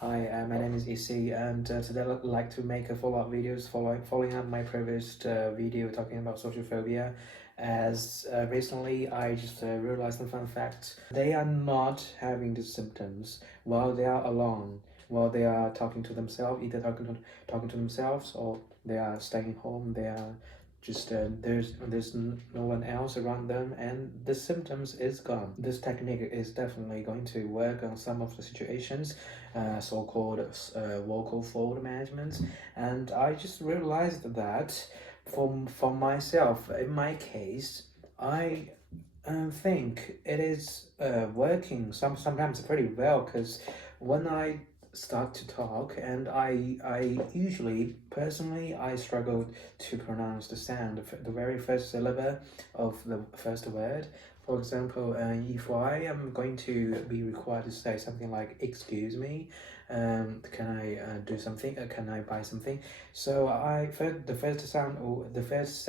Hi, my name is Issy, and today I'd like to make a follow-up videos following up my previous video talking about social phobia. As recently I just realized a fun fact: they are not having the symptoms while they are alone, while they are talking to themselves, either talking to themselves or they are staying home. They are just there's no one else around them, and the symptoms is gone. This technique is definitely going to work on some of the situations, so-called vocal fold management. And I just realized that for myself, in my case, I think it is working sometimes pretty well, because when I start to talk, and I usually personally I struggle to pronounce the sound of the very first syllable of the first word. For example, if I am going to be required to say something like "excuse me," can I do something? Can I buy something? So the first sound, or the first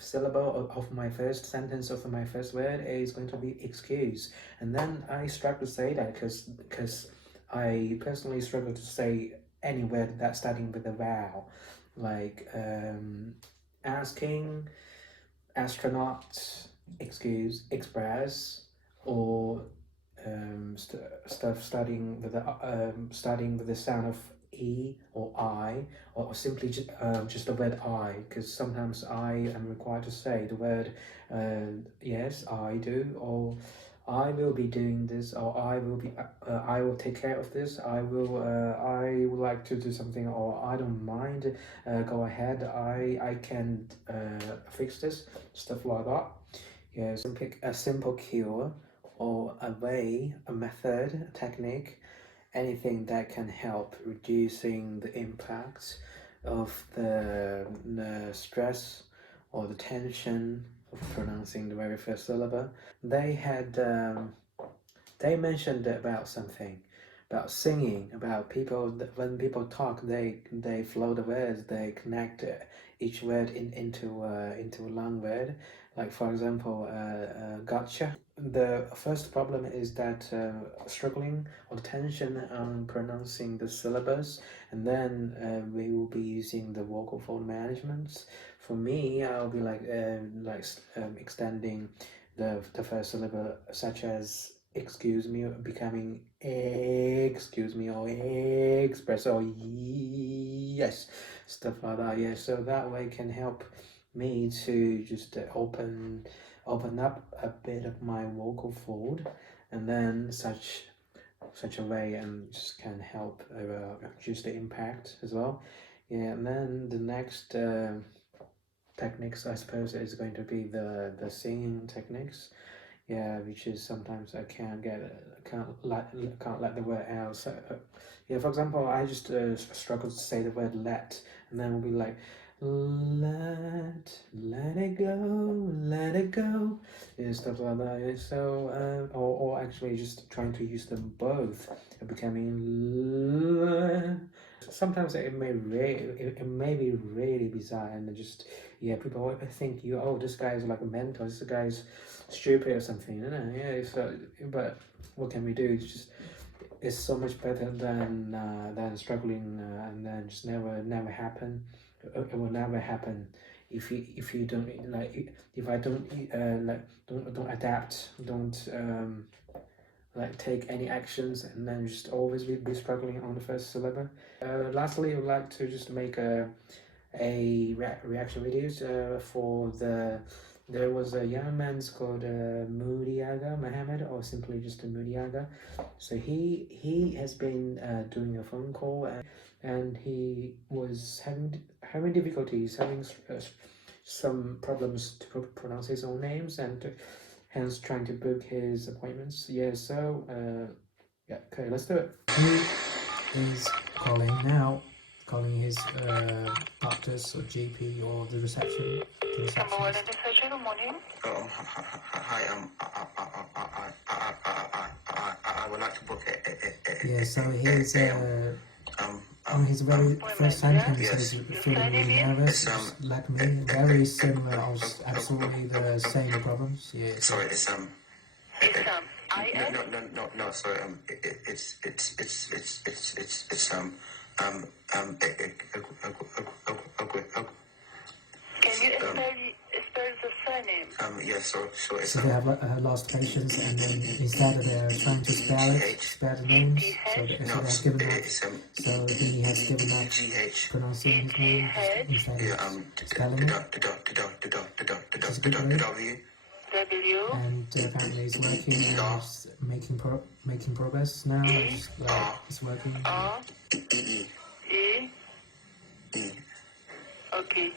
syllable of my first sentence of my first word is going to be "excuse," and then I struggle to say that because I personally struggle to say any word that's starting with a vowel, like asking, astronaut, excuse, express, or stuff starting with the sound of e or I, or simply just the word I, because sometimes I am required to say the word yes, I do, or I will be doing this, or I will take care of this, I would like to do something, or I don't mind, go ahead, I can fix this, stuff like that. Yes, pick a simple cure or a way, a method, a technique, anything that can help reducing the impact of the stress or the tension of pronouncing the very first syllable. They had they mentioned about something about singing, about people when people talk, they flow the words, they connect each word into a long word. Like for example, gotcha. The first problem is that struggling or tension on pronouncing the syllables, and then we will be using the vocal fold management. For me, I'll be extending the first syllable, such as excuse me, becoming excuse me, or express, or yes, stuff like that. Yeah, so that way can help me to just open up a bit of my vocal fold, and then such a way, and just can help reduce the impact as well. Yeah, and then the next techniques, I suppose, is going to be the singing techniques. Yeah, which is sometimes I can't let the word out. So yeah, for example, I just struggle to say the word let, and then we'll be like let it go, yeah, stuff like that. Yeah, so or actually just trying to use them both, becoming sometimes it may be really bizarre, and just yeah, people think you, oh, this guy is like a mentor, this guy's stupid or something, you know. Yeah, so but what can we do? It's so much better than struggling, and then just never happen. It will never happen if you don't if I don't don't adapt, don't like take any actions, and then just always be struggling on the first syllable. Lastly, I would like to just make reaction videos for there was a young man called Mudiaga Mohammed, or simply just a Mudiaga. So he has been doing a phone call, and he was having difficulties, having some problems to pronounce his own names, and hence trying to book his appointments. Yeah, so yeah, okay, let's do it. He is calling now, calling his doctors or GP or the reception. The receptionist. Oh, hi. I would like to book it. Yeah, so he's on his very first sentence, Yes. he's feeling really nervous, just like me, very similar, absolutely the same problems. Yeah. Sorry, it's No. Sorry. Can you spell the surname? Yeah. So it's So they have lost patience, and then instead they're trying to spell the names. So they have given up. So he has given up pronouncing his name instead of spelling it. Which is a good way. And apparently it's working and it's making progress now. It's working. Okay.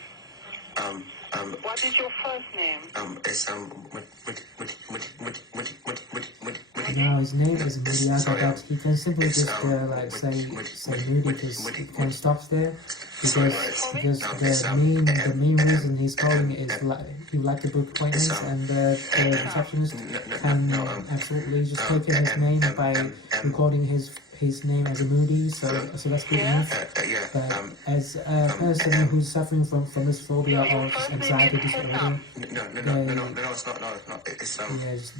What is your first name? It's No, his name is Mudiaga, but he can simply just say Moody because he can stop there because the main reason he's calling it is he would like to book appointments, and the receptionist can absolutely just take in his name by recording his name as a Moody, so that's good enough. But as a person who's suffering from this phobia or just anxiety disorder,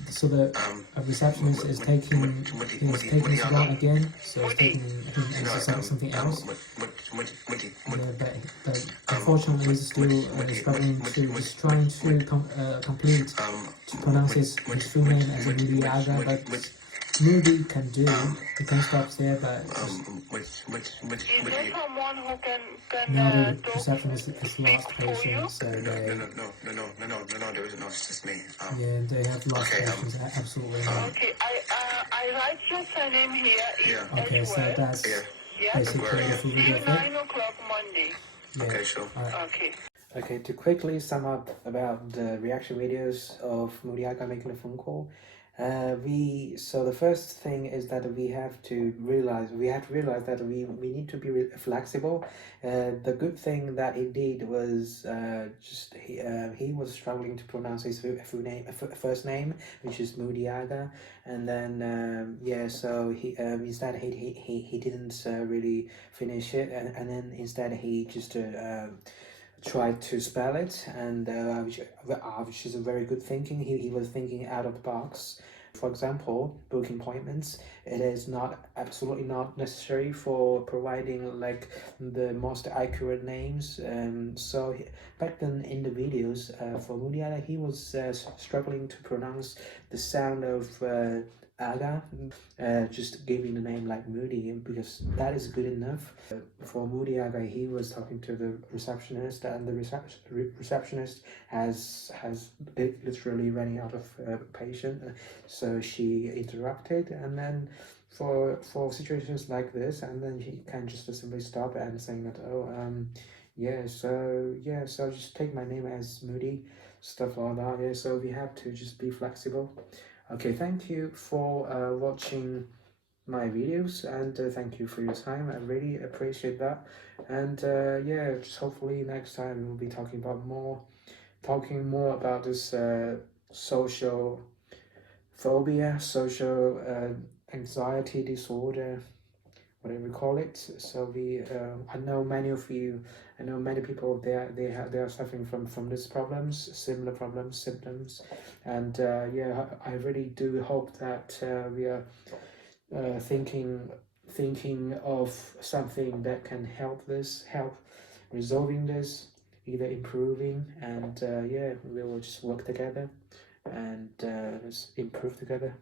so the receptionist is taking his one again, so it's taking him as something else. But unfortunately, he's still struggling to just trying to complete to pronounce his full name as a Mudiaga, but Moody can do. He can stop there, but is there someone who can now the receptionist has lost patience, so they there isn't. No, it's just me. yeah, they have lost patience. Absolutely. Okay, I write your surname here. Okay, so that's basically the full video of it. 9 o'clock Monday. Yeah. Okay, sure. Okay. Okay, to quickly sum up about the reaction videos of Muriaka making a phone call, so the first thing is that we have to realize that we need to be flexible. The good thing that he did was he was struggling to pronounce his first name, which is Mudiaga, and then so he instead he didn't really finish it, and then instead he just tried to spell it, and which is a very good thinking. He was thinking out of the box. For example, booking appointments, it is absolutely not necessary for providing like the most accurate names. So back then in the videos for Mudiana, he was struggling to pronounce the sound of Aga, just giving the name like Moody, because that is good enough. For Moody Aga, he was talking to the receptionist, and the receptionist has literally running out of patient, so she interrupted, and then for situations like this, and then he can just simply stop and saying that, so just take my name as Moody, stuff like that. Yeah, so we have to just be flexible. Okay, thank you for watching my videos, and thank you for your time. I really appreciate that. And just hopefully next time we'll be talking more about this social phobia, social anxiety disorder, whatever we call it. So I know many people they are suffering from these problems, similar problems, symptoms, and I really do hope that we are thinking of something that can help resolving this, either improving, and we will just work together and just improve together.